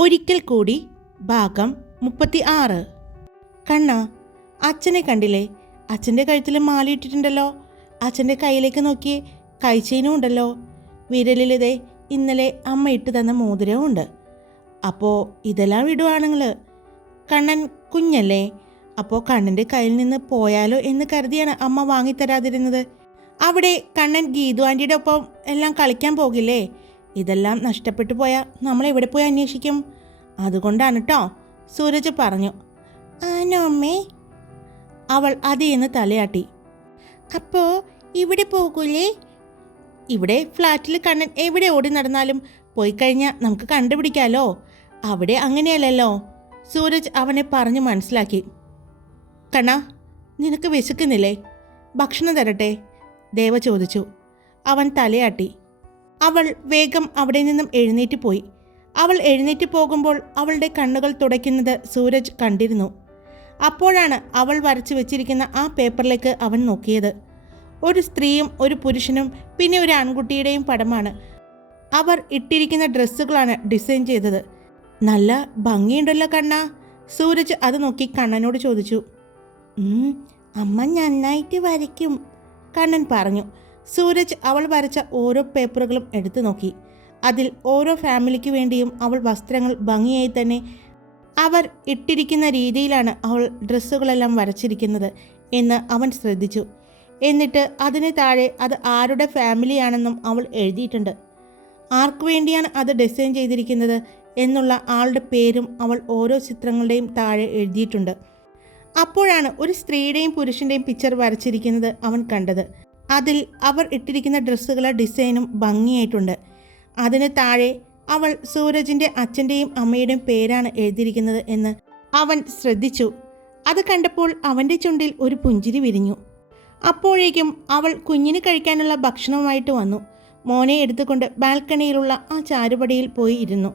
ഒരിക്കൽ കൂടി ഭാഗം മുപ്പത്തി ആറ് കണ്ണ അച്ഛനെ കണ്ടില്ലേ? അച്ഛന്റെ കഴുത്തിൽ മാലയിട്ടിട്ടുണ്ടല്ലോ അച്ഛന്റെ കയ്യിലേക്ക് നോക്കി കൈച്ചീനും ഉണ്ടല്ലോ. വിരലിലിതേ ഇന്നലെ അമ്മ ഇട്ട് തന്ന മോതിരവും ഉണ്ട്. അപ്പോൾ ഇതെല്ലാം വിടുവാണുങ്ങൾ കണ്ണൻ കുഞ്ഞല്ലേ? അപ്പോൾ കണ്ണന്റെ കയ്യിൽ നിന്ന് പോയാലോ എന്ന് കരുതിയാണ് അമ്മ വാങ്ങിത്തരാതിരുന്നത്. അവിടെ കണ്ണൻ ഗീതു ആന്റിയുടെ ഒപ്പം എല്ലാം കളിക്കാൻ പോകില്ലേ? ഇതെല്ലാം നഷ്ടപ്പെട്ടു പോയാൽ നമ്മൾ എവിടെ പോയി അന്വേഷിക്കും? അതുകൊണ്ടാണ് കേട്ടോ സൂരജ് പറഞ്ഞു. ആനോ അമ്മേ. അവൾ അതേന്ന് തലയാട്ടി. അപ്പോ ഇവിടെ പോകൂലേ? ഇവിടെ ഫ്ലാറ്റിൽ കണ്ണൻ എവിടെ ഓടി നടന്നാലും പോയി കഴിഞ്ഞാൽ നമുക്ക് കണ്ടുപിടിക്കാലോ. അവിടെ അങ്ങനെയല്ലല്ലോ. സൂരജ് അവനെ പറഞ്ഞു മനസ്സിലാക്കി. കണ്ണ നിനക്ക് വിശക്കുന്നില്ലേ? ഭക്ഷണം തരട്ടെ? ദേവ ചോദിച്ചു. അവൻ തലയാട്ടി. അവൾ വേഗം അവിടെ നിന്നും എഴുന്നേറ്റ് പോയി. അവൾ എഴുന്നേറ്റ് പോകുമ്പോൾ അവളുടെ കണ്ണുകൾ തുടയ്ക്കുന്നത് സൂരജ് കണ്ടിരുന്നു. അപ്പോഴാണ് അവൾ വരച്ചു വെച്ചിരിക്കുന്ന ആ പേപ്പറിലേക്ക് അവൻ നോക്കിയത്. ഒരു സ്ത്രീയും ഒരു പുരുഷനും പിന്നെ ഒരു ആൺകുട്ടിയുടെയും പടമാണ്. അവർ ഇട്ടിരിക്കുന്ന ഡ്രസ്സുകളാണ് ഡിസൈൻ ചെയ്തത്. നല്ല ഭംഗിയുണ്ടല്ലോ കണ്ണ. സൂരജ് അത് നോക്കി കണ്ണനോട് ചോദിച്ചു. അമ്മ നന്നായിട്ട് വരയ്ക്കും കണ്ണൻ പറഞ്ഞു. സൂരജ് അവൾ വരച്ച ഓരോ പേപ്പറുകളും എടുത്തു നോക്കി. അതിൽ ഓരോ ഫാമിലിക്ക് വേണ്ടിയും അവൾ വസ്ത്രങ്ങൾ ഭംഗിയായി തന്നെ അവർ ഇട്ടിരിക്കുന്ന രീതിയിലാണ് അവൾ ഡ്രസ്സുകളെല്ലാം വരച്ചിരിക്കുന്നത് എന്ന് അവൻ ശ്രദ്ധിച്ചു. എന്നിട്ട് അതിന് താഴെ അത് ആരുടെ ഫാമിലിയാണെന്നും അവൾ എഴുതിയിട്ടുണ്ട്. ആർക്കു വേണ്ടിയാണ് അത് ഡിസൈൻ ചെയ്തിരിക്കുന്നത് എന്നുള്ള ആളുടെ പേരും അവൾ ഓരോ ചിത്രങ്ങളുടെയും താഴെ എഴുതിയിട്ടുണ്ട്. അപ്പോഴാണ് ഒരു സ്ത്രീയുടെയും പുരുഷന്റെയും പിക്ചർ വരച്ചിരിക്കുന്നത് അവൻ കണ്ടത്. അതിൽ അവർ ഇട്ടിരിക്കുന്ന ഡ്രസ്സുകളുടെ ഡിസൈനും ഭംഗിയായിട്ടുണ്ട്. അതിന് താഴെ അവൾ സൂരജിന്റെ അച്ഛന്റെയും അമ്മയുടെയും പേരാണ് എഴുതിയിരിക്കുന്നത് എന്ന് അവൻ ശ്രദ്ധിച്ചു. അത് കണ്ടപ്പോൾ അവന്റെ ചുണ്ടിൽ ഒരു പുഞ്ചിരി വിരിഞ്ഞു. അപ്പോഴേക്കും അവൾ കുഞ്ഞിന് കഴിക്കാനുള്ള ഭക്ഷണവുമായിട്ട് വന്നു. മോനെ എടുത്തുകൊണ്ട് ബാൽക്കണിയിലുള്ള ആ ചാരുപടിയിൽ പോയി ഇരുന്നു.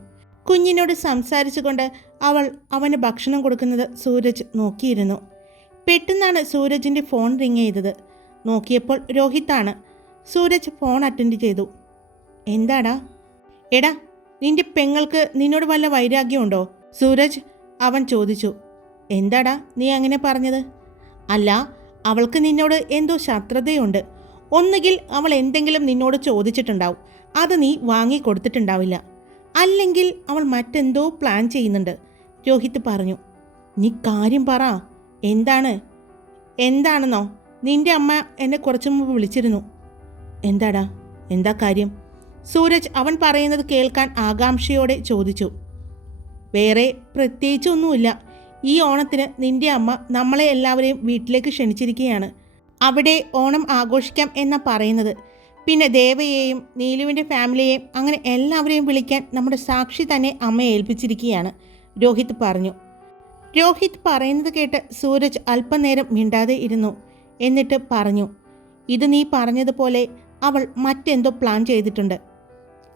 കുഞ്ഞിനോട് സംസാരിച്ചുകൊണ്ട് അവൾ അവന് ഭക്ഷണം കൊടുക്കുന്നത് സൂരജ് നോക്കിയിരുന്നു. പെട്ടെന്നാണ് സൂരജിന്റെ ഫോൺ റിങ് ചെയ്തത്. നോക്കിയപ്പോൾ രോഹിത്താണ്. സൂരജ് ഫോൺ അറ്റൻഡ് ചെയ്തു. എന്താടാ? എടാ നിന്റെ പെങ്ങൾക്ക് നിന്നോട് വല്ല വൈരാഗ്യമുണ്ടോ? സൂരജ് അവൻ ചോദിച്ചു. എന്താടാ നീ അങ്ങനെ പറഞ്ഞത്? അല്ല അവൾക്ക് നിന്നോട് എന്തോ ശത്രുതയുണ്ട്. ഒന്നുകിൽ അവൾ എന്തെങ്കിലും നിന്നോട് ചോദിച്ചിട്ടുണ്ടാവും. അത് നീ വാങ്ങി കൊടുത്തിട്ടുണ്ടാവില്ല. അല്ലെങ്കിൽ അവൾ മറ്റെന്തോ പ്ലാൻ ചെയ്യുന്നുണ്ട്. രോഹിത് പറഞ്ഞു. നീ കാര്യം പറ. എന്താണ്? എന്താണെന്നോ? നിന്റെ അമ്മ എന്നെ കുറച്ചു മുമ്പ് വിളിച്ചിരുന്നു. എന്താടാ? എന്താ കാര്യം? സൂരജ് അവൻ പറയുന്നത് കേൾക്കാൻ ആകാംക്ഷയോടെ ചോദിച്ചു. വേറെ പ്രത്യേകിച്ചൊന്നുമില്ല. ഈ ഓണത്തിന് നിന്റെ അമ്മ നമ്മളെ എല്ലാവരെയും വീട്ടിലേക്ക് ക്ഷണിച്ചിരിക്കുകയാണ്. അവിടെ ഓണം ആഘോഷിക്കാം എന്നാണ് പറയുന്നത്. പിന്നെ ദേവയെയും നീലുവിന്റെ ഫാമിലിയെയും അങ്ങനെ എല്ലാവരെയും വിളിക്കാൻ നമ്മുടെ സാക്ഷി തന്നെ അമ്മയെ ഏൽപ്പിച്ചിരിക്കുകയാണ്. രോഹിത് പറഞ്ഞു. രോഹിത് പറയുന്നത് കേട്ട് സൂരജ് അല്പനേരം മിണ്ടാതെ ഇരുന്നു. എന്നിട്ട് പറഞ്ഞു ഇത് നീ പറഞ്ഞതുപോലെ അവൾ മറ്റെന്തോ പ്ലാൻ ചെയ്തിട്ടുണ്ട്.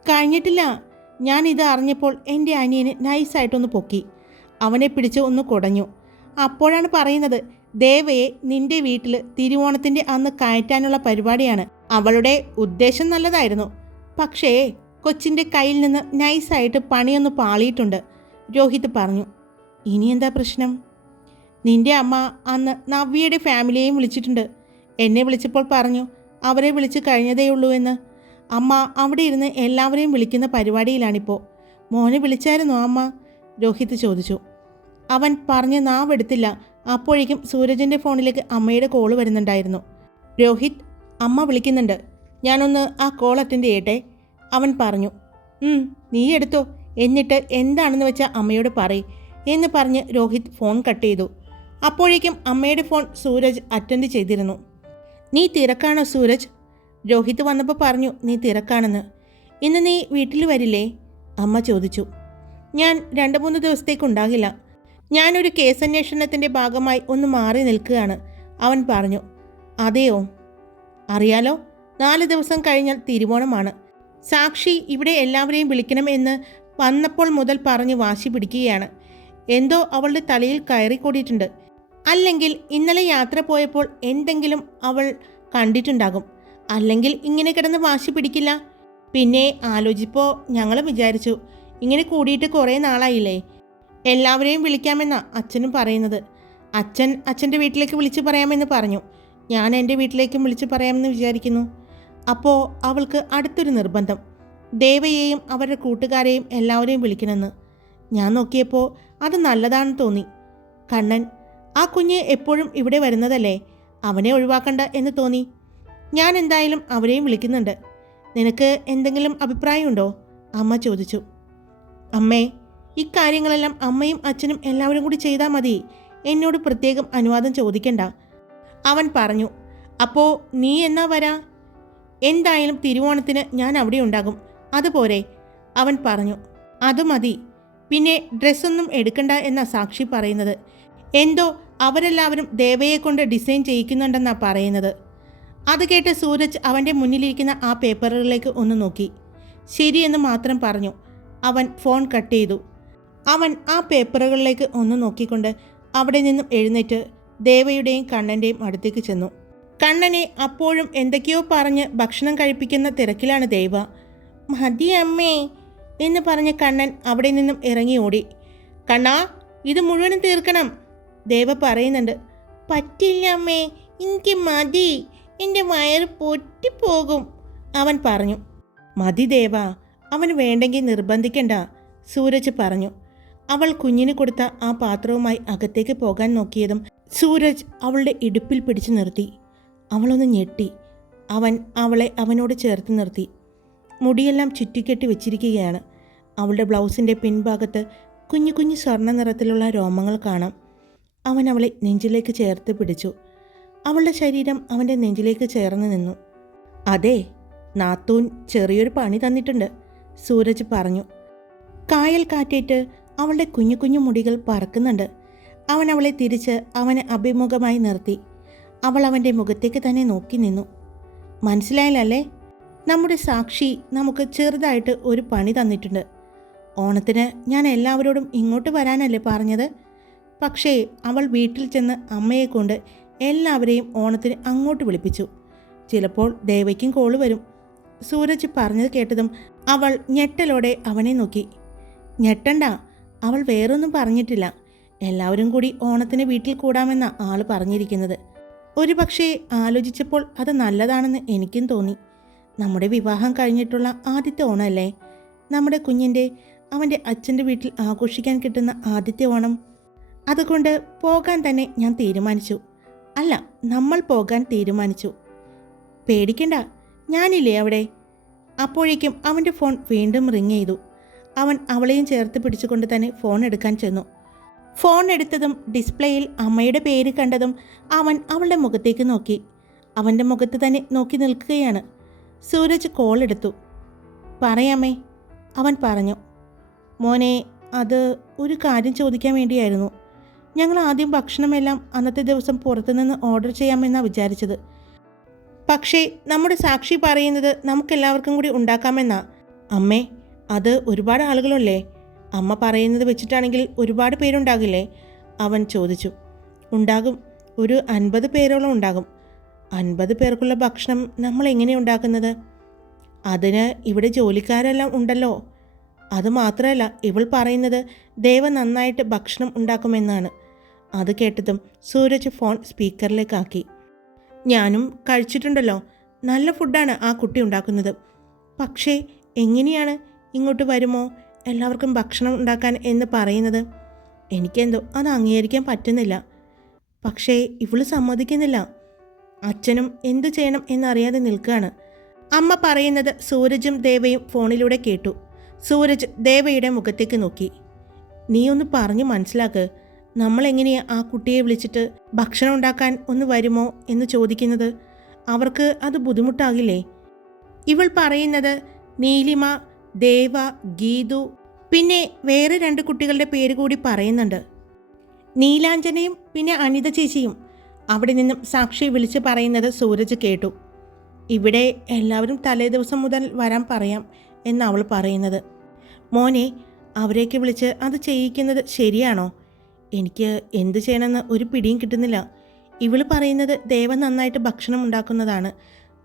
കഴിഞ്ഞിട്ടില്ല. ഞാൻ ഇത് അറിഞ്ഞപ്പോൾ എന്റെ അനിയന് നൈസായിട്ടൊന്ന് പൊക്കി. അവനെ പിടിച്ച് ഒന്ന് കുടഞ്ഞു. അപ്പോഴാണ് പറയുന്നത് ദേവയെ നിന്റെ വീട്ടിൽ തിരുവോണത്തിന്റെ അന്ന് കയറ്റാനുള്ള പരിപാടിയാണ്. അവളുടെ ഉദ്ദേശം നല്ലതായിരുന്നു. പക്ഷേ കൊച്ചിന്റെ കയ്യിൽ നിന്ന് നൈസായിട്ട് പണിയൊന്ന് പാളിയിട്ടുണ്ട് രോഹിത് പറഞ്ഞു. ഇനി എന്താ പ്രശ്നം? നിന്റെ അമ്മ അന്ന് നവ്യയുടെ ഫാമിലിയെയും വിളിച്ചിട്ടുണ്ട്. എന്നെ വിളിച്ചപ്പോൾ പറഞ്ഞു അവരെ വിളിച്ച് കഴിഞ്ഞതേയുള്ളൂ എന്ന്. അമ്മ അവിടെ ഇരുന്ന് എല്ലാവരെയും വിളിക്കുന്ന പരിപാടിയിലാണിപ്പോൾ മോനെ വിളിച്ചായിരുന്നോ അമ്മ? രോഹിത് ചോദിച്ചു. അവൻ പറഞ്ഞ് നാവെടുത്തില്ല അപ്പോഴേക്കും സൂരജിന്റെ ഫോണിലേക്ക് അമ്മയുടെ കോൾ വരുന്നുണ്ടായിരുന്നു. രോഹിത് അമ്മ വിളിക്കുന്നുണ്ട്. ഞാനൊന്ന് ആ കോൾ അറ്റൻഡ് ചെയ്യട്ടെ? അവൻ പറഞ്ഞു. "ഉം, നീ എടുത്തോ. എന്നിട്ട് എന്താണെന്ന് വെച്ചാൽ അമ്മയോട് പറയ് എന്ന് പറഞ്ഞ് രോഹിത് ഫോൺ കട്ട് ചെയ്തു. അപ്പോഴേക്കും അമ്മയുടെ ഫോൺ സൂരജ് അറ്റൻഡ് ചെയ്തിരുന്നു. നീ തിരക്കാണോ സൂരജ്? രോഹിത് വന്നപ്പോൾ പറഞ്ഞു നീ തിരക്കാണെന്ന്. ഇന്ന് നീ വീട്ടിൽ വരില്ലേ? അമ്മ ചോദിച്ചു. ഞാൻ രണ്ട് മൂന്ന് ദിവസത്തേക്കുണ്ടാകില്ല ഞാനൊരു കേസന്വേഷണത്തിന്റെ ഭാഗമായി ഒന്ന് മാറി നിൽക്കുകയാണ് അവൻ പറഞ്ഞു. അതെയോ? അറിയാലോ നാല് ദിവസം കഴിഞ്ഞാൽ തിരുവോണമാണ്. സാക്ഷി ഇവിടെ എല്ലാവരെയും വിളിക്കണം എന്ന് വന്നപ്പോൾ മുതൽ പറഞ്ഞ് വാശി പിടിക്കുകയാണ്. എന്തോ അവളുടെ തലയിൽ കയറിക്കൂടിയിട്ടുണ്ട്. അല്ലെങ്കിൽ ഇന്നലെ യാത്ര പോയപ്പോൾ എന്തെങ്കിലും അവൾ കണ്ടിട്ടുണ്ടാകും. അല്ലെങ്കിൽ ഇങ്ങനെ കിടന്ന് വാശി പിടിക്കില്ല. പിന്നെ ആലോചിപ്പോൾ ഞങ്ങൾ വിചാരിച്ചു ഇങ്ങനെ കൂടിയിട്ട് കുറേ നാളായില്ലേ? എല്ലാവരെയും വിളിക്കാമെന്നാ അച്ഛനും പറയുന്നത്. അച്ഛൻ അച്ഛന്റെ വീട്ടിലേക്ക് വിളിച്ച് പറയാമെന്ന് പറഞ്ഞു. ഞാൻ എന്റെ വീട്ടിലേക്കും വിളിച്ച് പറയാമെന്ന് വിചാരിക്കുന്നു. അപ്പോൾ അവൾക്ക് അടുത്തൊരു നിർബന്ധം. ദേവയെയും അവരുടെ കൂട്ടുകാരെയും എല്ലാവരെയും വിളിക്കണമെന്ന്. ഞാൻ നോക്കിയപ്പോൾ അത് നല്ലതാണെന്ന് തോന്നി. കണ്ണൻ ആ കുഞ്ഞ് എപ്പോഴും ഇവിടെ വരുന്നതല്ലേ? അവനെ ഒഴിവാക്കണ്ട എന്ന് തോന്നി. ഞാൻ എന്തായാലും അവരെയും വിളിക്കുന്നുണ്ട്. നിനക്ക് എന്തെങ്കിലും അഭിപ്രായമുണ്ടോ? അമ്മ ചോദിച്ചു. അമ്മേ ഇക്കാര്യങ്ങളെല്ലാം അമ്മയും അച്ഛനും എല്ലാവരും കൂടി ചെയ്താൽ മതി. എന്നോട് പ്രത്യേകം അനുവാദം ചോദിക്കണ്ട. അവൻ പറഞ്ഞു അപ്പോൾ നീ എന്നാ വരാ? എന്തായാലും തിരുവോണത്തിന് ഞാൻ അവിടെ ഉണ്ടാകും. അതുപോലെ അവൻ പറഞ്ഞു അത് മതി. പിന്നെ ഡ്രസ്സൊന്നും എടുക്കണ്ട എന്നാ സാക്ഷി പറയുന്നത്. എന്തോ അവരെല്ലാവരും ദേവയെ കൊണ്ട് ഡിസൈൻ ചെയ്യിക്കുന്നുണ്ടെന്നാണ് പറയുന്നത്. അത് കേട്ട് സൂരജ് അവന്റെ മുന്നിലിരിക്കുന്ന ആ പേപ്പറുകളിലേക്ക് ഒന്ന് നോക്കി. ശരിയെന്ന് മാത്രം പറഞ്ഞു. അവൻ ഫോൺ കട്ട് ചെയ്തു. അവൻ ആ പേപ്പറുകളിലേക്ക് ഒന്ന് നോക്കിക്കൊണ്ട് അവിടെ നിന്നും എഴുന്നേറ്റ് ദേവയുടെയും കണ്ണന്റെയും അടുത്തേക്ക് ചെന്നു. കണ്ണനെ അപ്പോഴും എന്തൊക്കെയോ പറഞ്ഞ് ഭക്ഷണം കഴിപ്പിക്കുന്ന തിരക്കിലാണ് ദേവ. മതി അമ്മേ എന്ന് പറഞ്ഞ കണ്ണൻ അവിടെ നിന്നും ഇറങ്ങി ഓടി. കണ്ണാ ഇത് മുഴുവനും തീർക്കണം. ദേവ പറയുന്നുണ്ട് പറ്റില്ല അമ്മേ എനിക്ക് മതി എന്റെ വയറ് പൊട്ടിപ്പോകും അവൻ പറഞ്ഞു. മതി ദേവ അവൻ വേണ്ടെങ്കിൽ നിർബന്ധിക്കണ്ട സൂരജ് പറഞ്ഞു. അവൾ കുഞ്ഞിന് കൊടുത്ത ആ പാത്രവുമായി അകത്തേക്ക് പോകാൻ നോക്കിയതും സൂരജ് അവളുടെ ഇടുപ്പിൽ പിടിച്ചു നിർത്തി. അവളൊന്ന് ഞെട്ടി. അവൻ അവളെ അവനോട് ചേർത്ത് നിർത്തി. മുടിയെല്ലാം ചുറ്റിക്കെട്ടി വെച്ചിരിക്കുകയാണ്. അവളുടെ ബ്ലൗസിന്റെ പിൻഭാഗത്ത് കുഞ്ഞു കുഞ്ഞു സ്വർണ നിറത്തിലുള്ള രോമങ്ങൾ കാണാം. അവൻ അവളെ നെഞ്ചിലേക്ക് ചേർത്ത് പിടിച്ചു. അവളുടെ ശരീരം അവന്റെ നെഞ്ചിലേക്ക് ചേർന്ന് നിന്നു. അതെ നാത്തൂൻ ചെറിയൊരു പണി തന്നിട്ടുണ്ട് സൂരജ് പറഞ്ഞു. കായൽ കാറ്റേറ്റ് അവളുടെ കുഞ്ഞു കുഞ്ഞു മുടികൾ പറക്കുന്നുണ്ട്. അവൻ അവളെ തിരിച്ച് അവനെ അഭിമുഖമായി നിർത്തി. അവൾ അവന്റെ മുഖത്തേക്ക് തന്നെ നോക്കി നിന്നു. മനസ്സിലായില്ലല്ലേ? നമ്മുടെ സാക്ഷി നമുക്ക് ചെറുതായിട്ട് ഒരു പണി തന്നിട്ടുണ്ട്. ഓണത്തിന് ഞാൻ എല്ലാവരോടും ഇങ്ങോട്ട് വരാനല്ലേ പറഞ്ഞത്? പക്ഷേ അവൾ വീട്ടിൽ ചെന്ന് അമ്മയെ കൊണ്ട് എല്ലാവരെയും ഓണത്തിന് അങ്ങോട്ട് വിളിപ്പിച്ചു. ചിലപ്പോൾ ദേവയ്ക്കും കോൾ വരും. സൂരജ് പറഞ്ഞത് കേട്ടതും അവൾ ഞെട്ടലോടെ അവനെ നോക്കി. ഞെട്ടണ്ട അവൾ വേറൊന്നും പറഞ്ഞിട്ടില്ല. എല്ലാവരും കൂടി ഓണത്തിന് വീട്ടിൽ കൂടാമെന്ന ആൾ പറഞ്ഞിരിക്കുന്നത്. ഒരു പക്ഷേ ആലോചിച്ചപ്പോൾ അത് നല്ലതാണെന്ന് എനിക്കും തോന്നി. നമ്മുടെ വിവാഹം കഴിഞ്ഞിട്ടുള്ള ആദ്യത്തെ ഓണമല്ലേ? നമ്മുടെ കുഞ്ഞിന്റെ അവന്റെ അച്ഛന്റെ വീട്ടിൽ ആഘോഷിക്കാൻ കിട്ടുന്ന ആദ്യത്തെ ഓണം അതുകൊണ്ട് പോകാൻ തന്നെ ഞാൻ തീരുമാനിച്ചു. അല്ല നമ്മൾ പോകാൻ തീരുമാനിച്ചു. പേടിക്കണ്ട ഞാനില്ലേ അവിടെ? അപ്പോഴേക്കും അവന്റെ ഫോൺ വീണ്ടും റിങ് ചെയ്തു. അവൻ അവളെയും ചേർത്ത് പിടിച്ചുകൊണ്ട് തന്നെ ഫോൺ എടുക്കാൻ ചെന്നു. ഫോൺ എടുത്തതും ഡിസ്പ്ലേയിൽ അമ്മയുടെ പേര് കണ്ടതും അവൻ അവളുടെ മുഖത്തേക്ക് നോക്കി. അവന്റെ മുഖത്ത് തന്നെ നോക്കി നിൽക്കുകയാണ്. സൂരജ് കോൾ എടുത്തു. പറയാമേ അവൻ പറഞ്ഞു. മോനെ അത് ഒരു കാര്യം ചോദിക്കാൻ വേണ്ടിയായിരുന്നു. ഞങ്ങൾ ആദ്യം ഭക്ഷണമെല്ലാം അന്നത്തെ ദിവസം പുറത്തുനിന്ന് ഓർഡർ ചെയ്യാമെന്നാണ് വിചാരിച്ചത്. പക്ഷേ നമ്മുടെ സാക്ഷി പറയുന്നത് നമുക്കെല്ലാവർക്കും കൂടി ഉണ്ടാക്കാമെന്നാ. അമ്മേ അത് ഒരുപാട് ആളുകളല്ലേ അമ്മ പറയുന്നത് വെച്ചിട്ടാണെങ്കിൽ ഒരുപാട് പേരുണ്ടാകില്ലേ? അവൻ ചോദിച്ചു. ഉണ്ടാകും. ഒരു അൻപത് പേരോളം ഉണ്ടാകും. അൻപത് പേർക്കുള്ള ഭക്ഷണം നമ്മൾ എങ്ങനെ ഉണ്ടാക്കുന്നത്? അതിന് ഇവിടെ ജോലിക്കാരെല്ലാം ഉണ്ടല്ലോ. അതുമാത്രമല്ല ഇവൾ പറയുന്നത് ദേവ നന്നായിട്ട് ഭക്ഷണം ഉണ്ടാക്കുമെന്നാണ്. അത് കേട്ടതും സൂരജ് ഫോൺ സ്പീക്കറിലേക്കാക്കി. ഞാനും കഴിച്ചിട്ടുണ്ടല്ലോ. നല്ല ഫുഡാണ് ആ കുട്ടി ഉണ്ടാക്കുന്നത്. പക്ഷേ എങ്ങനെയാണ് ഇങ്ങോട്ട് വരുമോ? എല്ലാവർക്കും ഭക്ഷണം ഉണ്ടാക്കാൻ എന്ന് പറയുന്നത്? എനിക്കെന്തോ അത് അംഗീകരിക്കാൻ പറ്റുന്നില്ല. പക്ഷേ ഇവൾ സമ്മതിക്കുന്നില്ല. അച്ഛനും എന്തു ചെയ്യണം എന്നറിയാതെ നിൽക്കുകയാണ്. അമ്മ പറയുന്നത് സൂരജും ദേവയും ഫോണിലൂടെ കേട്ടു. സൂരജ് ദേവയുടെ മുഖത്തേക്ക് നോക്കി. നീ ഒന്ന് പറഞ്ഞു മനസ്സിലാക്ക്. നമ്മളെങ്ങനെയാ ആ കുട്ടിയെ വിളിച്ചിട്ട് ഭക്ഷണം ഉണ്ടാക്കാൻ ഒന്ന് വരുമോ എന്ന് ചോദിക്കുന്നത് അവർക്ക് അത് ബുദ്ധിമുട്ടാകില്ലേ? ഇവൾ പറയുന്നത് നീലിമ ദേവ ഗീതു. പിന്നെ വേറെ രണ്ട് കുട്ടികളുടെ പേര് കൂടി പറയുന്നുണ്ട്. നീലാഞ്ജനയും പിന്നെ അനിത ചേച്ചിയും അവിടെ നിന്നും സാക്ഷി വിളിച്ച് പറയുന്നത് സൂരജ് കേട്ടു. ഇവിടെ എല്ലാവരും തലേ ദിവസം മുതൽ വരാൻ പറയാം എന്നവൾ പറയുന്നത്. മോനെ അവരെയൊക്കെ വിളിച്ച് അത് ചെയ്യിക്കുന്നത് ശരിയാണോ? എനിക്ക് എന്ത് ചെയ്യണമെന്ന് ഒരു പിടിയും കിട്ടുന്നില്ല. ഇവൾ പറയുന്നത് ദേവൻ നന്നായിട്ട് ഭക്ഷണം ഉണ്ടാക്കുന്നതാണ്.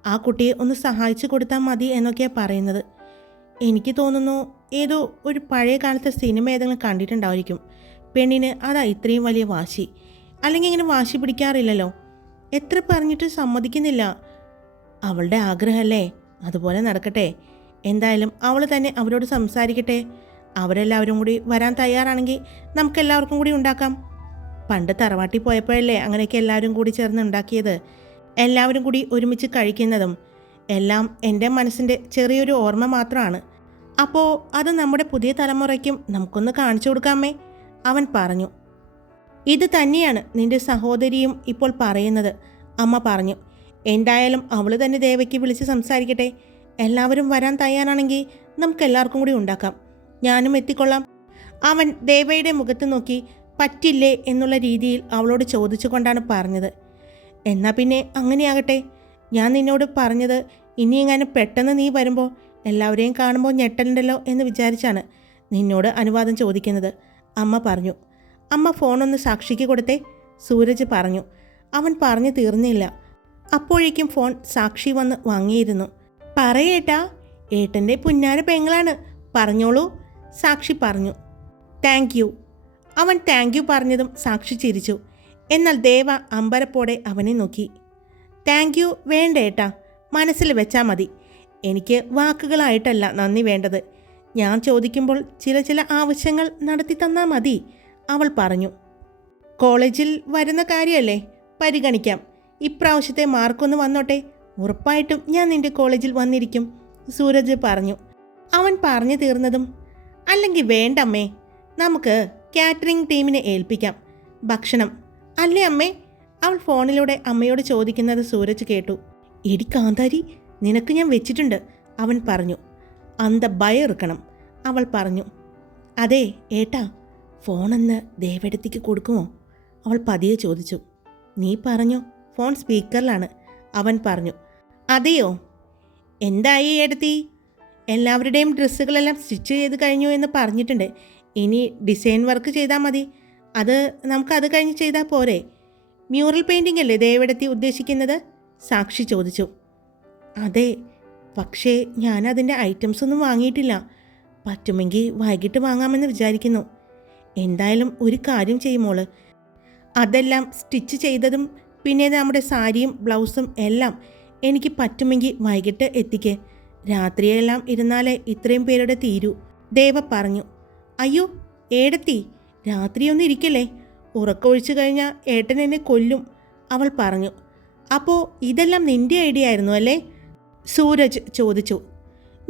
ആ കുട്ടിയെ ഒന്ന് സഹായിച്ചു കൊടുത്താൽ മതി എന്നൊക്കെയാണ് പറയുന്നത്. എനിക്ക് തോന്നുന്നു ഏതോ ഒരു പഴയ കാലത്തെ സിനിമ ഏതെങ്കിലും കണ്ടിട്ടുണ്ടായിരിക്കും. പെണ്ണിന് അതാ ഇത്രയും വലിയ വാശി. അല്ലെങ്കിൽ ഇങ്ങനെ വാശി പിടിക്കാറില്ലല്ലോ. എത്ര പറഞ്ഞിട്ട് സമ്മതിക്കുന്നില്ല. അവളുടെ ആഗ്രഹമല്ലേ? അതുപോലെ നടക്കട്ടെ. എന്തായാലും അവൾ തന്നെ അവരോട് സംസാരിക്കട്ടെ. അവരെല്ലാവരും കൂടി വരാൻ തയ്യാറാണെങ്കിൽ നമുക്ക് എല്ലാവർക്കും കൂടി ഉണ്ടാക്കാം. പണ്ട് തറവാട്ടി പോയപ്പോഴല്ലേ അങ്ങനെയൊക്കെ എല്ലാവരും കൂടി ചേർന്ന് ഉണ്ടാക്കിയത്. എല്ലാവരും കൂടി ഒരുമിച്ച് കഴിക്കുന്നതും എല്ലാം എന്റെ മനസ്സിന്റെ ചെറിയൊരു ഓർമ്മ മാത്രമാണ്. അപ്പോൾ അത് നമ്മുടെ പുതിയ തലമുറയ്ക്കും നമുക്കൊന്ന് കാണിച്ചു കൊടുക്കാമേ? അവൻ പറഞ്ഞു. ഇത് തന്നെയാണ് നിന്റെ സഹോദരിയും ഇപ്പോൾ പറയുന്നത്. അമ്മ പറഞ്ഞു. എന്തായാലും അവൾ തന്നെ ദേവയ്ക്ക് വിളിച്ച് സംസാരിക്കട്ടെ. എല്ലാവരും വരാൻ തയ്യാറാണെങ്കിൽ നമുക്ക് എല്ലാവർക്കും കൂടി ഉണ്ടാക്കാം. ഞാനും എത്തിക്കൊള്ളാം. അവൻ ദേവയുടെ മുഖത്ത് നോക്കി പറ്റില്ലേ? എന്നുള്ള രീതിയിൽ അവളോട് ചോദിച്ചുകൊണ്ടാണ് പറഞ്ഞത്. എന്നാൽ പിന്നെ അങ്ങനെയാകട്ടെ. ഞാൻ നിന്നോട് പറഞ്ഞത് ഇനി എങ്ങാനും പെട്ടെന്ന് നീ വരുമ്പോൾ എല്ലാവരെയും കാണുമ്പോൾ ഞെട്ടലുണ്ടല്ലോ എന്ന് വിചാരിച്ചാണ് നിന്നോട് അനുവാദം ചോദിക്കുന്നത്. അമ്മ പറഞ്ഞു. അമ്മ ഫോണൊന്ന് സാക്ഷിക്ക് കൊടുത്തേ. സൂരജ് പറഞ്ഞു. അവൻ പറഞ്ഞു തീർന്നില്ല. അപ്പോഴേക്കും ഫോൺ സാക്ഷി വന്ന് വാങ്ങിയിരുന്നു. പറയേട്ടാ ഏട്ടന്റെ പുന്നാര പെങ്ങളാണ്. പറഞ്ഞോളൂ. സാക്ഷി പറഞ്ഞു. Thank you. അവൻ താങ്ക് യു പറഞ്ഞതും സാക്ഷി ചിരിച്ചു. എന്നാൽ ദേവ അമ്പരപ്പോടെ അവനെ നോക്കി. താങ്ക് യു വേണ്ടേട്ടാ മനസ്സിൽ വെച്ചാൽ മതി. എനിക്ക് വാക്കുകളായിട്ടല്ല നന്ദി വേണ്ടത്. ഞാൻ ചോദിക്കുമ്പോൾ ചില ചില ആവശ്യങ്ങൾ നടത്തി തന്നാൽ മതി അവൾ പറഞ്ഞു. കോളേജിൽ വരുന്ന കാര്യമല്ലേ പരിഗണിക്കാം. ഇപ്രാവശ്യത്തെ മാർക്കൊന്ന് വന്നോട്ടെ ഉറപ്പായിട്ടും ഞാൻ നിന്റെ കോളേജിൽ വന്നിരിക്കും സൂരജ് പറഞ്ഞു. അവൻ പറഞ്ഞു തീർന്നതും അല്ലെങ്കിൽ വേണ്ടമ്മേ നമുക്ക് കാറ്ററിംഗ് ടീമിനെ ഏൽപ്പിക്കാം. ഭക്ഷണം. അല്ലേ അമ്മേ? അവൾ ഫോണിലൂടെ അമ്മയോട് ചോദിക്കുന്നത് സൂരജ് കേട്ടു. എടി കാന്താരി നിനക്ക് ഞാൻ വെച്ചിട്ടുണ്ട് അവൻ പറഞ്ഞു. അന്ത ഭയറുക്കണം അവൾ പറഞ്ഞു. അതെ ഏട്ടാ ഫോണെന്ന് ദേവടത്തേക്ക് കൊടുക്കുമോ? അവൾ പതിയെ ചോദിച്ചു. നീ പറഞ്ഞു ഫോൺ സ്പീക്കറിലാണ് അവൻ പറഞ്ഞു. അതെയോ? എന്തായി ഏടത്തി? എല്ലാവരുടെയും ഡ്രസ്സുകളെല്ലാം സ്റ്റിച്ച് ചെയ്ത് കഴിഞ്ഞു എന്ന് പറഞ്ഞിട്ടുണ്ട്. ഇനി ഡിസൈൻ വർക്ക് ചെയ്താൽ മതി. അത് നമുക്ക് അത് കഴിഞ്ഞ് ചെയ്താൽ പോരെ. മ്യൂറൽ പെയിന്റിംഗ് അല്ലേ ദേവടത്തി ഉദ്ദേശിക്കുന്നത്? സാക്ഷി ചോദിച്ചു. അതെ പക്ഷേ ഞാൻ അതിന്റെ ഐറ്റംസ് ഒന്നും വാങ്ങിയിട്ടില്ല. പറ്റുമെങ്കിൽ വൈകിട്ട് വാങ്ങാമെന്ന് വിചാരിക്കുന്നു. എന്തായാലും ഒരു കാര്യം ചെയ്യുമോൾ അതെല്ലാം സ്റ്റിച്ച് ചെയ്തതും പിന്നെ നമ്മുടെ സാരിയും ബ്ലൗസും എല്ലാം എനിക്ക് പറ്റുമെങ്കിൽ വൈകിട്ട് എത്തിക്ക്. രാത്രിയെല്ലാം ഇരുന്നാലേ ഇത്രയും പേരുടെ തീരൂ. ദേവ പറഞ്ഞു. അയ്യോ ഏടത്തി രാത്രിയൊന്നും ഇരിക്കല്ലേ? ഉറക്കമൊഴിച്ചു കഴിഞ്ഞാൽ ഏട്ടൻ എന്നെ കൊല്ലും അവൾ പറഞ്ഞു. അപ്പോൾ ഇതെല്ലാം നിന്റെ ഐഡിയ ആയിരുന്നു അല്ലേ? സൂരജ് ചോദിച്ചു.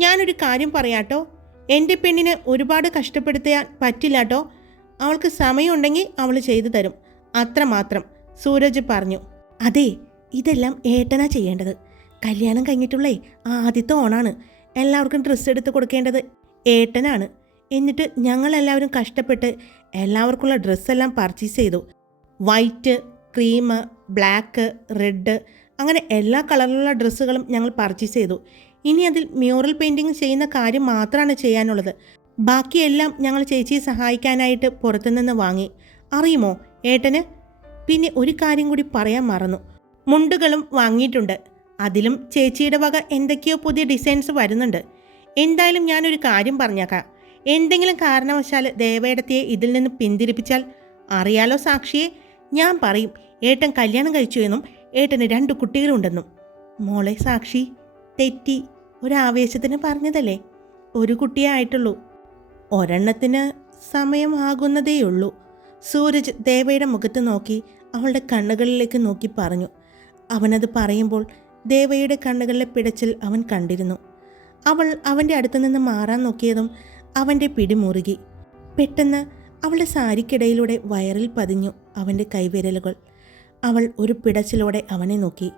ഞാനൊരു കാര്യം പറയാട്ടോ. എന്റെ പെണ്ണിനെ ഒരുപാട് കഷ്ടപ്പെടുത്താൻ പറ്റില്ലാട്ടോ. അവൾക്ക് സമയമുണ്ടെങ്കിൽ അവൾ ചെയ്തു തരും. അത്രമാത്രം സൂരജ് പറഞ്ഞു. അതെ ഇതെല്ലാം ഏട്ടനാ ചെയ്യേണ്ടത്. കല്യാണം കഴിഞ്ഞിട്ടുള്ളേ ആദ്യത്തെ ഓണാണ്. എല്ലാവർക്കും ഡ്രസ്സ് എടുത്ത് കൊടുക്കേണ്ടത് ഏട്ടനാണ്. എന്നിട്ട് ഞങ്ങളെല്ലാവരും കഷ്ടപ്പെട്ട് എല്ലാവർക്കുള്ള ഡ്രസ്സെല്ലാം പർച്ചേസ് ചെയ്തു. വൈറ്റ് ക്രീം ബ്ലാക്ക് റെഡ് അങ്ങനെ എല്ലാ കളറിലുള്ള ഡ്രസ്സുകളും ഞങ്ങൾ പർച്ചേസ് ചെയ്തു. ഇനി അതിൽ മ്യൂറൽ പെയിന്റിങ് ചെയ്യുന്ന കാര്യം മാത്രമാണ് ചെയ്യാനുള്ളത്. ബാക്കിയെല്ലാം ഞങ്ങൾ ചേച്ചിയെ സഹായിക്കാനായിട്ട് പുറത്തുനിന്ന് വാങ്ങി. അറിയുമോ ഏട്ടന്? പിന്നെ ഒരു കാര്യം കൂടി പറയാൻ മറന്നു. മുണ്ടുകളും വാങ്ങിയിട്ടുണ്ട്. അതിലും ചേച്ചിയുടെ വക എന്തൊക്കെയോ പുതിയ ഡിസൈൻസ് വരുന്നുണ്ട്. എന്തായാലും ഞാനൊരു കാര്യം പറഞ്ഞേക്കാം. എന്തെങ്കിലും കാരണവശാൽ ദേവേടത്തിയെ ഇതിൽ നിന്ന് പിന്തിരിപ്പിച്ചാൽ അറിയാലോ സാക്ഷിയെ. ഞാൻ പറയും ഏട്ടൻ കല്യാണം കഴിച്ചു എന്നും ഏട്ടന് രണ്ട് കുട്ടികളുണ്ടെന്നും. മോളെ സാക്ഷി തെറ്റി ഒരാവേശത്തിന് പറഞ്ഞതല്ലേ? ഒരു കുട്ടിയേ ആയിട്ടുള്ളൂ. ഒരെണ്ണത്തിന് സമയമാകുന്നതേയുള്ളൂ. സൂരജ് ദേവയുടെ മുഖത്ത് നോക്കി അവളുടെ കണ്ണുകളിലേക്ക് നോക്കി പറഞ്ഞു. അവനത് പറയുമ്പോൾ ദേവയുടെ കണ്ണുകളിലെ പിടച്ചിൽ അവൻ കണ്ടിരുന്നു. അവൾ അവന്റെ അടുത്തു നിന്ന് മാറാൻ നോക്കിയതും അവന്റെ പിടിമുറുകി പെട്ടെന്ന് അവളുടെ സാരിക്കിടയിലൂടെ വയറിൽ പതിഞ്ഞു അവന്റെ കൈവിരലുകൾ. അവൾ ഒരു പിടച്ചിലോടെ അവനെ നോക്കി.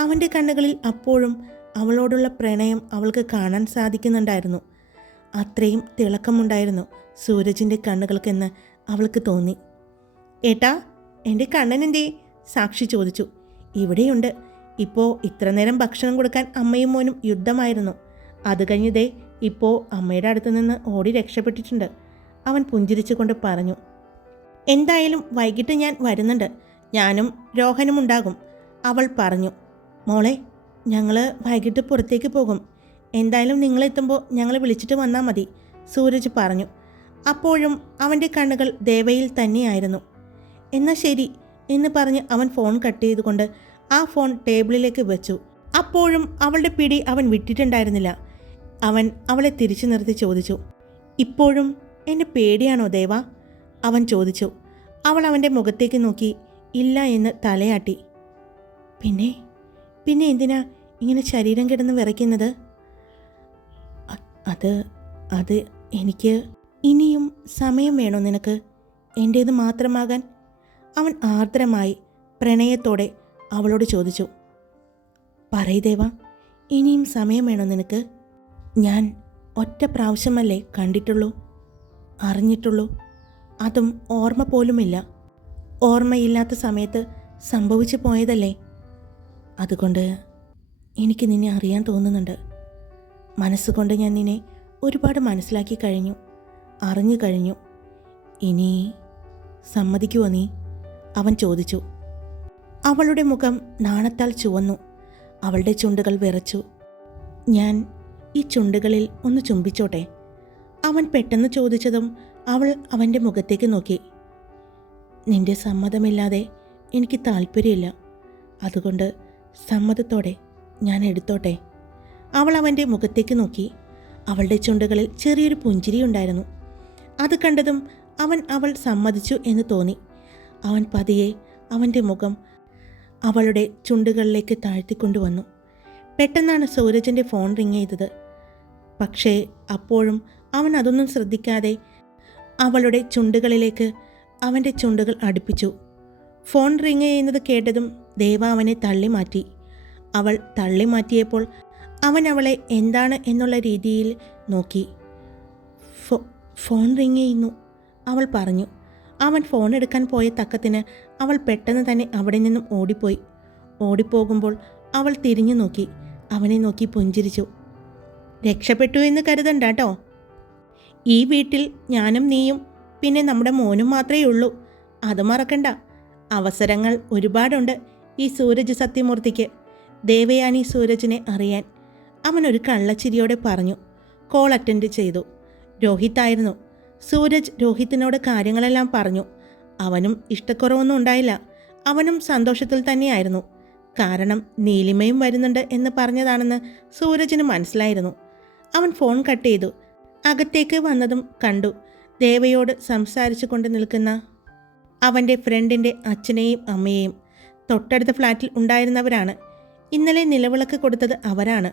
അവന്റെ കണ്ണുകളിൽ അപ്പോഴും അവളോടുള്ള പ്രണയം അവൾക്ക് കാണാൻ സാധിക്കുന്നുണ്ടായിരുന്നു. അത്രയും തിളക്കമുണ്ടായിരുന്നു സൂരജിന്റെ കണ്ണുകൾക്കെന്ന് അവൾക്ക് തോന്നി. ഏട്ടാ എന്റെ കണ്ണനെന്തേ? സാക്ഷി ചോദിച്ചു. ഇവിടെയുണ്ട്. ഇപ്പോൾ ഇത്ര നേരം ഭക്ഷണം കൊടുക്കാൻ അമ്മയും മോനും യുദ്ധമായിരുന്നു. അത് കഴിഞ്ഞതേ ഇപ്പോൾ അമ്മയുടെ അടുത്ത് നിന്ന് ഓടി രക്ഷപ്പെട്ടിട്ടുണ്ട്. അവൻ പുഞ്ചിരിച്ചുകൊണ്ട് പറഞ്ഞു എന്തായാലും വൈകിട്ട് ഞാൻ വരുന്നുണ്ട്. ഞാനും രോഹനും ഉണ്ടാകും. അവൾ പറഞ്ഞു മോളെ ഞങ്ങൾ വൈകിട്ട് പുറത്തേക്ക് പോകും. എന്തായാലും നിങ്ങളെത്തുമ്പോൾ ഞങ്ങൾ വിളിച്ചിട്ട് വന്നാൽ മതി സൂരജ് പറഞ്ഞു. അപ്പോഴും അവന്റെ കണ്ണുകൾ ദേവയിൽ തന്നെയായിരുന്നു. എന്നാൽ ശരി എന്ന് പറഞ്ഞ് അവൻ ഫോൺ കട്ട് ചെയ്തുകൊണ്ട് ആ ഫോൺ ടേബിളിലേക്ക് വെച്ചു. അപ്പോഴും അവളുടെ പിടി അവൻ വിട്ടിട്ടുണ്ടായിരുന്നില്ല. അവൻ അവളെ തിരിച്ചു നിർത്തി ചോദിച്ചു ഇപ്പോഴും എന്നെ പേടിയാണോ ദേവ? അവൻ ചോദിച്ചു. അവൾ അവന്റെ മുഖത്തേക്ക് നോക്കി ഇല്ല എന്ന് തലയാട്ടി. പിന്നെ? പിന്നെ എന്തിനാ ഇങ്ങനെ ശരീരം കിടന്ന് വിറയ്ക്കുന്നത്? അത് അത് എനിക്ക് ഇനിയും സമയം വേണോ നിനക്ക്? എന്റേത് മാത്രമാകാൻ? അവൻ ആർദ്രമായി പ്രണയത്തോടെ അവളോട് ചോദിച്ചു പറയ് ദേവ ഇനിയും സമയം വേണോ നിനക്ക്? ഞാൻ ഒറ്റ പ്രാവശ്യമല്ലേ കണ്ടിട്ടുള്ളൂ അറിഞ്ഞിട്ടുള്ളൂ. അതും ഓർമ്മ പോലുമില്ല. ഓർമ്മയില്ലാത്ത സമയത്ത് സംഭവിച്ചു പോയതല്ലേ? അതുകൊണ്ട് എനിക്ക് നിന്നെ അറിയാൻ തോന്നുന്നുണ്ട്. മനസ്സുകൊണ്ട് ഞാൻ നിന്നെ ഒരുപാട് മനസ്സിലാക്കി കഴിഞ്ഞു അറിഞ്ഞു കഴിഞ്ഞു. ഇനി സമ്മതിക്കുമോ നീ? അവൻ ചോദിച്ചു. അവളുടെ മുഖം നാണത്താൽ ചുവന്നു. അവളുടെ ചുണ്ടുകൾ വിറച്ചു. ഞാൻ ഈ ചുണ്ടുകളിൽ ഒന്ന് ചുംബിച്ചോട്ടെ? അവൻ പെട്ടെന്ന് ചോദിച്ചതും അവൾ അവന്റെ മുഖത്തേക്ക് നോക്കി. നിന്റെ സമ്മതമില്ലാതെ എനിക്ക് താല്പര്യമില്ല അതുകൊണ്ട് സമ്മതത്തോടെ ഞാൻ എടുത്തോട്ടെ? അവൾ അവന്റെ മുഖത്തേക്ക് നോക്കി. അവളുടെ ചുണ്ടുകളിൽ ചെറിയൊരു പുഞ്ചിരി ഉണ്ടായിരുന്നു. അത് കണ്ടതും അവൻ അവൾ സമ്മതിച്ചു എന്ന് തോന്നി. അവൻ പതിയെ അവന്റെ മുഖം അവളുടെ ചുണ്ടുകളിലേക്ക് താഴ്ത്തിക്കൊണ്ടുവന്നു. പെട്ടെന്നാണ് സൂരജിന്റെ ഫോൺ റിങ് ചെയ്തത്. പക്ഷേ അപ്പോഴും അവൻ അതൊന്നും ശ്രദ്ധിക്കാതെ അവളുടെ ചുണ്ടുകളിലേക്ക് അവന്റെ ചുണ്ടുകൾ അടുപ്പിച്ചു. ഫോൺ റിങ് ചെയ്യുന്നത് കേട്ടതും ദേവ അവനെ തള്ളി മാറ്റി അവൾ തള്ളി മാറ്റിയപ്പോൾ അവൻ അവളെ എന്താണ് എന്നുള്ള രീതിയിൽ നോക്കി. ഫോൺ റിങ് ചെയ്യുന്നു അവൾ പറഞ്ഞു. അവൻ ഫോൺ എടുക്കാൻ പോയ തക്കത്തിന് അവൾ പെട്ടെന്ന് തന്നെ അവിടെ നിന്നും ഓടിപ്പോയി. ഓടിപ്പോകുമ്പോൾ അവൾ തിരിഞ്ഞു നോക്കി. അവനെ നോക്കി പുഞ്ചിരിച്ചു. രക്ഷപ്പെട്ടു എന്ന് കരുതണ്ട കേട്ടോ ഈ വീട്ടിൽ ഞാനും നീയും പിന്നെ നമ്മുടെ മോനും മാത്രമേ ഉള്ളൂ. അത് മറക്കണ്ട. അവസരങ്ങൾ ഒരുപാടുണ്ട് ഈ സൂരജ് സത്യമൂർത്തിക്ക്. ദേവയാനി സൂരജിനെ അറിയാൻ അവൻ ഒരു കള്ളച്ചിരിയോടെ പറഞ്ഞു. കോൾ അറ്റൻഡ് ചെയ്തു. രോഹിത്തായിരുന്നു. സൂരജ് രോഹിത്തിനോട് കാര്യങ്ങളെല്ലാം പറഞ്ഞു. അവനും ഇഷ്ടക്കുറവൊന്നും ഉണ്ടായില്ല. അവനും സന്തോഷത്തിൽ തന്നെയായിരുന്നു. കാരണം നീലിമയും വരുന്നുണ്ട് എന്ന് പറഞ്ഞതാണെന്ന് സൂരജിന് മനസ്സിലായിരുന്നു. അവൻ ഫോൺ കട്ട് ചെയ്തു. അകത്തേക്ക് വന്നതും കണ്ടു. ദേവയോട് സംസാരിച്ചു കൊണ്ട് നിൽക്കുന്ന അവന്റെ ഫ്രണ്ടിന്റെ അച്ഛനെയും അമ്മയെയും. തൊട്ടടുത്ത ഫ്ലാറ്റിൽ ഉണ്ടായിരുന്നവരാണ്. ഇന്നലെ നിലവിളക്ക് കൊടുത്തത് അവരാണ്.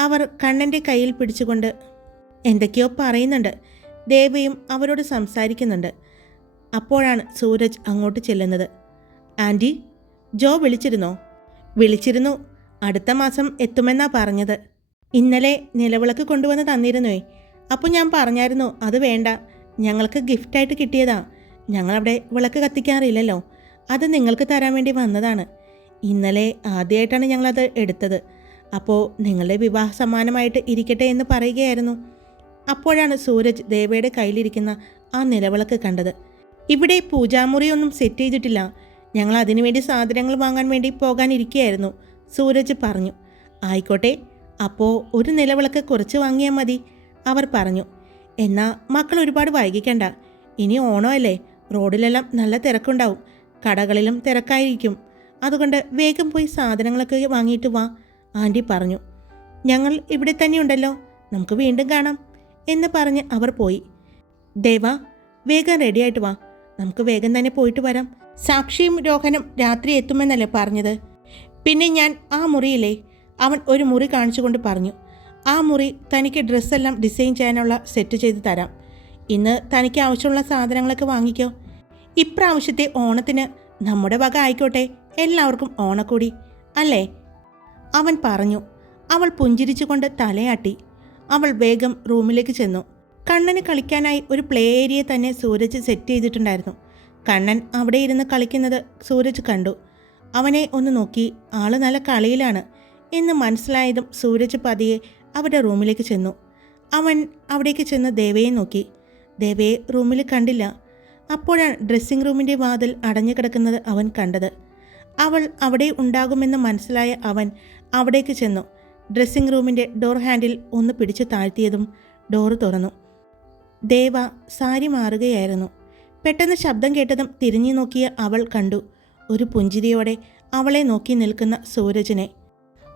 അവർ കണ്ണന്റെ കയ്യിൽ പിടിച്ചുകൊണ്ട് എന്തൊക്കെയോ പറയുന്നുണ്ട്. ദേവയും അവരോട് സംസാരിക്കുന്നുണ്ട്. അപ്പോഴാണ് സൂരജ് അങ്ങോട്ട് ചെല്ലുന്നത്. ആന്റി ജോ വിളിച്ചിരുന്നോ? വിളിച്ചിരുന്നു. അടുത്ത മാസം എത്തുമെന്നാ പറഞ്ഞത്. ഇന്നലെ നിലവിളക്ക് കൊണ്ടുവന്ന് തന്നിരുന്നേ. അപ്പോൾ ഞാൻ പറഞ്ഞായിരുന്നു അത് വേണ്ട. ഞങ്ങൾക്ക് ഗിഫ്റ്റായിട്ട് കിട്ടിയതാ. ഞങ്ങളവിടെ വിളക്ക് കത്തിക്കാറില്ലല്ലോ. അത് നിങ്ങൾക്ക് തരാൻ വേണ്ടി വന്നതാണ്. ഇന്നലെ ആദ്യമായിട്ടാണ് ഞങ്ങളത് എടുത്തത്. അപ്പോൾ നിങ്ങളുടെ വിവാഹ സമ്മാനമായിട്ട് ഇരിക്കട്ടെ എന്ന് പറയുകയായിരുന്നു. അപ്പോഴാണ് സൂരജ് ദേവയുടെ കയ്യിലിരിക്കുന്ന ആ നിലവിളക്ക് കണ്ടത്. ഇവിടെ പൂജാമുറിയൊന്നും സെറ്റ് ചെയ്തിട്ടില്ല. ഞങ്ങൾ അതിനുവേണ്ടി സാധനങ്ങൾ വാങ്ങാൻ വേണ്ടി പോകാനിരിക്കുകയായിരുന്നു സൂരജ് പറഞ്ഞു. ആയിക്കോട്ടെ അപ്പോൾ ഒരു നിലവിളക്ക് കുറച്ച് വാങ്ങിയാൽ മതി അവർ പറഞ്ഞു. എന്നാൽ മക്കൾ ഒരുപാട് വൈകിക്കണ്ട. ഇനി ഓണമല്ലേ റോഡിലെല്ലാം നല്ല തിരക്കുണ്ടാവും കടകളിലും തിരക്കായിരിക്കും. അതുകൊണ്ട് വേഗം പോയി സാധനങ്ങളൊക്കെ വാങ്ങിയിട്ട് വാ ആന്റി പറഞ്ഞു. ഞങ്ങൾ ഇവിടെ തന്നെയുണ്ടല്ലോ നമുക്ക് വീണ്ടും കാണാം എന്ന് പറഞ്ഞ് അവർ പോയി. ദേവ വേഗം റെഡിയായിട്ട് വാ. നമുക്ക് വേഗം തന്നെ പോയിട്ട് വരാം. സാക്ഷിയും രോഹനും രാത്രി എത്തുമെന്നല്ലേ പറഞ്ഞത്? പിന്നെ ഞാൻ ആ മുറിയിലേ അവൻ ഒരു മുറി കാണിച്ചുകൊണ്ട് പറഞ്ഞു ആ മുറി തനിക്ക് ഡ്രസ്സെല്ലാം ഡിസൈൻ ചെയ്യാനുള്ള സെറ്റ് ചെയ്ത് തരാം. ഇന്ന് തനിക്ക് ആവശ്യമുള്ള സാധനങ്ങളൊക്കെ വാങ്ങിക്കോ. ഇപ്രാവശ്യത്തെ ഓണത്തിന് നമ്മുടെ വക ആയിക്കോട്ടെ എല്ലാവർക്കും ഓണക്കൂടി അല്ലേ? അവൻ പറഞ്ഞു. അവൾ പുഞ്ചിരിച്ചുകൊണ്ട് തലയാട്ടി. അവൾ വേഗം റൂമിലേക്ക് ചെന്നു. കണ്ണന് കളിക്കാനായി ഒരു പ്ലേ ഏരിയ തന്നെ സൂരജ് സെറ്റ് ചെയ്തിട്ടുണ്ടായിരുന്നു. കണ്ണൻ അവിടെ ഇരുന്ന് കളിക്കുന്നത് സൂരജ് കണ്ടു. അവനെ ഒന്ന് നോക്കി ആൾ നല്ല കളിയിലാണ് എന്ന് മനസ്സിലായതും സൂരജ് പതിയെ അവരുടെ റൂമിലേക്ക് ചെന്നു. അവൻ അവിടേക്ക് ചെന്ന് ദേവയെ നോക്കി. ദേവയെ റൂമിൽ കണ്ടില്ല. അപ്പോഴാണ് ഡ്രസ്സിംഗ് റൂമിന്റെ വാതിൽ അടഞ്ഞു കിടക്കുന്നത് അവൻ കണ്ടത്. അവൾ അവിടെ ഉണ്ടാകുമെന്ന് മനസ്സിലായ അവൻ അവിടേക്ക് ചെന്നു. ഡ്രസ്സിംഗ് റൂമിന്റെ ഡോർ ഹാൻഡിൽ ഒന്ന് പിടിച്ചു താഴ്ത്തിയതും ഡോറ് തുറന്നു. ദേവ സാരി മാറുകയായിരുന്നു. പെട്ടെന്ന് ശബ്ദം കേട്ടതും തിരിഞ്ഞു നോക്കിയ അവൾ കണ്ടു. ഒരു പുഞ്ചിരിയോടെ അവളെ നോക്കി നിൽക്കുന്ന സൂരജിനെ.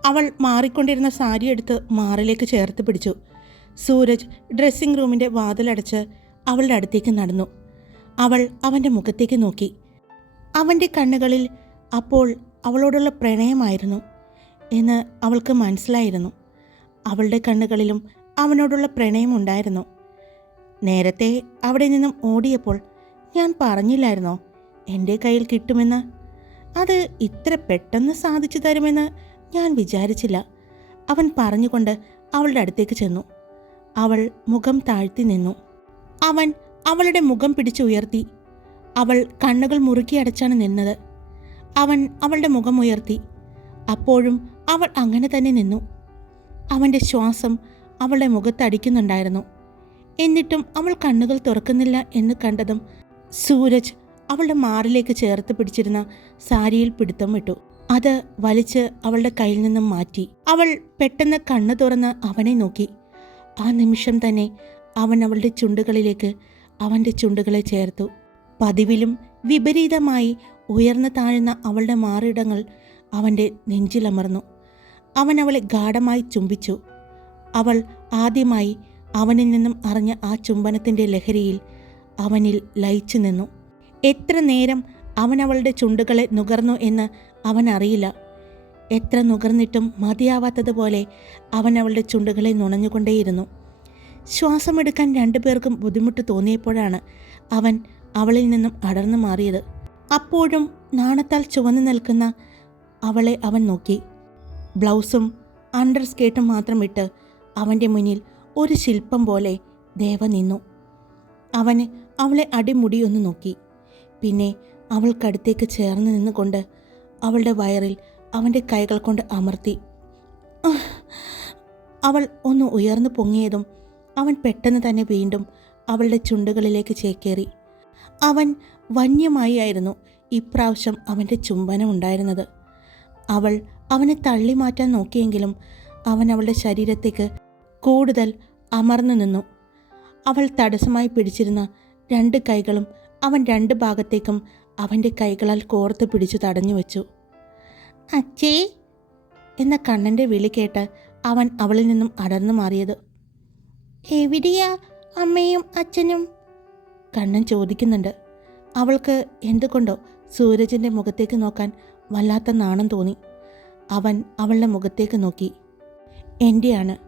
അവൾ മാറിക്കൊണ്ടിരുന്ന സാരി എടുത്ത് മാറിലേക്ക് ചേർത്ത് പിടിച്ചു. സൂരജ് ഡ്രസ്സിംഗ് റൂമിന്റെ വാതിലടച്ച് അവളുടെ അടുത്തേക്ക് നടന്നു. അവൾ അവന്റെ മുഖത്തേക്ക് നോക്കി. അവന്റെ കണ്ണുകളിൽ അപ്പോൾ അവളോടുള്ള പ്രണയമായിരുന്നു എന്ന് അവൾക്ക് മനസ്സിലായിരുന്നു. അവളുടെ കണ്ണുകളിലും അവനോടുള്ള പ്രണയമുണ്ടായിരുന്നു. നേരത്തെ അവിടെ നിന്നും ഓടിയപ്പോൾ ഞാൻ പറഞ്ഞില്ലായിരുന്നോ? എന്റെ കയ്യിൽ കിട്ടുമെന്ന്? അത് ഇത്ര പെട്ടെന്ന് സാധിച്ചു തരുമെന്ന് ഞാൻ വിചാരിച്ചില്ല. അവൻ പറഞ്ഞുകൊണ്ട് അവളുടെ അടുത്തേക്ക് ചെന്നു. അവൾ മുഖം താഴ്ത്തി നിന്നു. അവൻ അവളുടെ മുഖം പിടിച്ചുയർത്തി അവൾ കണ്ണുകൾ മുറുക്കി അടച്ചാണ് നിന്നത്. അവൻ അവളുടെ മുഖം ഉയർത്തി. അപ്പോഴും അവൾ അങ്ങനെ തന്നെ നിന്നു. അവന്റെ ശ്വാസം അവളുടെ മുഖത്തടിക്കുന്നുണ്ടായിരുന്നു എന്നിട്ടും അവൾ കണ്ണുകൾ തുറക്കുന്നില്ല എന്ന് കണ്ടതും സൂരജ് അവളുടെ മാറിലേക്ക് ചേർത്ത് പിടിച്ചിരുന്ന സാരിയിൽ പിടുത്തം വിട്ടു അത് വലിച്ച് അവളുടെ കയ്യിൽ നിന്നും മാറ്റി. അവൾ പെട്ടെന്ന് കണ്ണു തുറന്ന് അവനെ നോക്കി. ആ നിമിഷം തന്നെ അവൻ അവളുടെ ചുണ്ടുകളിലേക്ക് അവന്റെ ചുണ്ടുകളെ ചേർത്തു. പതിവിലും വിപരീതമായി ഉയർന്നു താഴ്ന്ന അവളുടെ മാറിടങ്ങൾ അവന്റെ നെഞ്ചിലമർന്നു. അവൻ അവളെ ഗാഢമായി ചുംബിച്ചു. അവൾ ആദ്യമായി അവനിൽ നിന്നും അറിഞ്ഞ ആ ചുംബനത്തിന്റെ ലഹരിയിൽ അവനിൽ ലയിച്ചു നിന്നു. എത്ര നേരം അവൻ അവളുടെ ചുണ്ടുകളെ നുകർന്നു എന്ന് അവനറിയില്ല എത്ര നുകർന്നിട്ടും മതിയാവാത്തതുപോലെ അവൻ അവളുടെ ചുണ്ടുകളെ നുണഞ്ഞുകൊണ്ടേയിരുന്നു. ശ്വാസമെടുക്കാൻ രണ്ടുപേർക്കും ബുദ്ധിമുട്ട് തോന്നിയപ്പോഴാണ് അവൻ അവളിൽ നിന്നും അടർന്നു മാറിയത്. അപ്പോഴും നാണത്താൽ ചുവന്നു നിൽക്കുന്ന അവളെ അവൻ നോക്കി. ബ്ലൗസും അണ്ടർ സ്കേർട്ടും മാത്രം ഇട്ട് അവന്റെ മുന്നിൽ ഒരു ശില്പം പോലെ ദേവ നിന്നു. അവന് അവളെ അടിമുടിയൊന്ന് നോക്കി. പിന്നെ അവൾക്കടുത്തേക്ക് ചേർന്ന് നിന്നുകൊണ്ട് അവളുടെ വയറിൽ അവന്റെ കൈകൾ കൊണ്ട് അമർത്തി. അവൾ ഒന്ന് ഉയർന്നു പൊങ്ങിയതും അവൻ പെട്ടെന്ന് തന്നെ വീണ്ടും അവളുടെ ചുണ്ടുകളിലേക്ക് ചേക്കേറി. അവൻ വന്യമായി ആയിരുന്നു ഇപ്രാവശ്യം അവന്റെ ചുംബനം ഉണ്ടായിരുന്നത്. അവൾ അവനെ തള്ളി മാറ്റാൻ നോക്കിയെങ്കിലും അവൻ അവളുടെ ശരീരത്തേക്ക് കൂടുതൽ അമർന്നു നിന്നു. അവൾ തടസ്സമായി പിടിച്ചിരുന്ന രണ്ട് കൈകളും അവൻ രണ്ട് ഭാഗത്തേക്കും അവന്റെ കൈകളാൽ കോർത്ത് പിടിച്ചു തടഞ്ഞു വെച്ചു. അച്ചേ എന്ന കണ്ണന്റെ വിളി കേട്ട് അവൻ അവളിൽ നിന്നും അടർന്നു മാറിയത്. എവിടെയാ അമ്മയും അച്ഛനും? കണ്ണൻ ചോദിക്കുന്നുണ്ട്. അവൾക്ക് എന്തുകൊണ്ടോ സൂരജിന്റെ മുഖത്തേക്ക് നോക്കാൻ വല്ലാത്ത നാണം തോന്നി. അവൻ അവളുടെ മുഖത്തേക്ക് നോക്കി. എന്റെയാണ്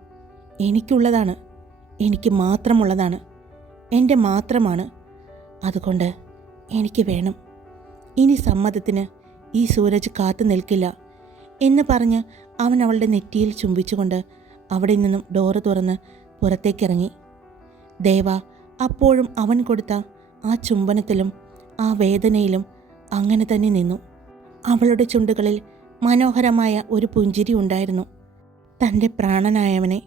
എനിക്കുള്ളതാണ്. എനിക്ക് മാത്രമുള്ളതാണ്. എന്റെ മാത്രമാണ്. അതുകൊണ്ട് എനിക്ക് വേണം. ഇനി സമ്മതത്തിന് ഈ സൂരജ് കാത്തു നിൽക്കില്ല എന്ന് പറഞ്ഞ് അവൻ അവളുടെ നെറ്റിയിൽ ചുംബിച്ചുകൊണ്ട് അവിടെ നിന്നും ഡോറ് തുറന്ന് പുറത്തേക്കിറങ്ങി. ദേവ അപ്പോഴും അവൻ കൊടുത്ത ആ ചുംബനത്തിലും ആ വേദനയിലും അങ്ങനെ തന്നെ നിന്നു. അവളുടെ ചുണ്ടുകളിൽ മനോഹരമായ ഒരു പുഞ്ചിരി ഉണ്ടായിരുന്നു. തന്റെ പ്രാണനായവനെ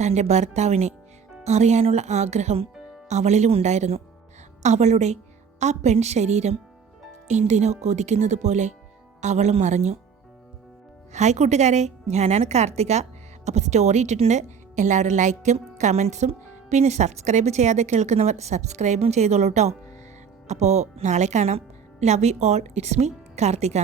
തന്റെ ഭർത്താവിനെ അറിയാനുള്ള ആഗ്രഹം അവളിലും ഉണ്ടായിരുന്നു. അവളുടെ ആ പെൺ ശരീരം എന്തിനോ കൊതിക്കുന്നത് പോലെ അവളും അറിഞ്ഞു. ഹായ് കൂട്ടുകാരെ ഞാനാണ് കാർത്തിക. അപ്പോൾ സ്റ്റോറി ഇട്ടിട്ടുണ്ട്. എല്ലാവരും ലൈക്കും കമൻസും പിന്നെ സബ്സ്ക്രൈബ് ചെയ്യാതെ കേൾക്കുന്നവർ സബ്സ്ക്രൈബും ചെയ്തോളൂ കേട്ടോ അപ്പോൾ നാളെ കാണാം. Love you all. It's me Karthika.